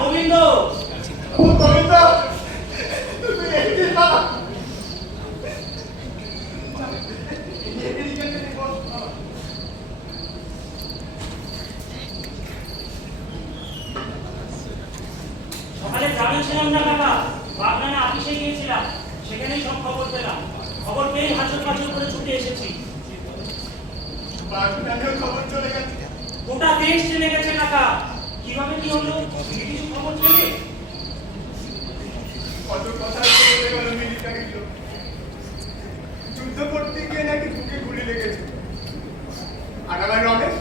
গোবিন্দ। গোবিন্দ তুমি এদিকে বাবা সকালে গ্রামে ছিলাম না কাকা, বাগনানে আপিসে গিয়েছিলাম, সেখানেই সব খবর পেলাম। খবর পেয়ে হাজর পাজর করে ছুটে এসেছি। বাগনানেও খবর চলে গেছে। গোটা দেশ জেনে গেছে কাকা। কিভাবে কি হলো কিছু খবর পেলে? কত কথা বলে গেল মিলিটারি লোক। যুদ্ধ করতে গিয়ে নাকি বুকে গুলি লেগেছে। আর আমার রমেশ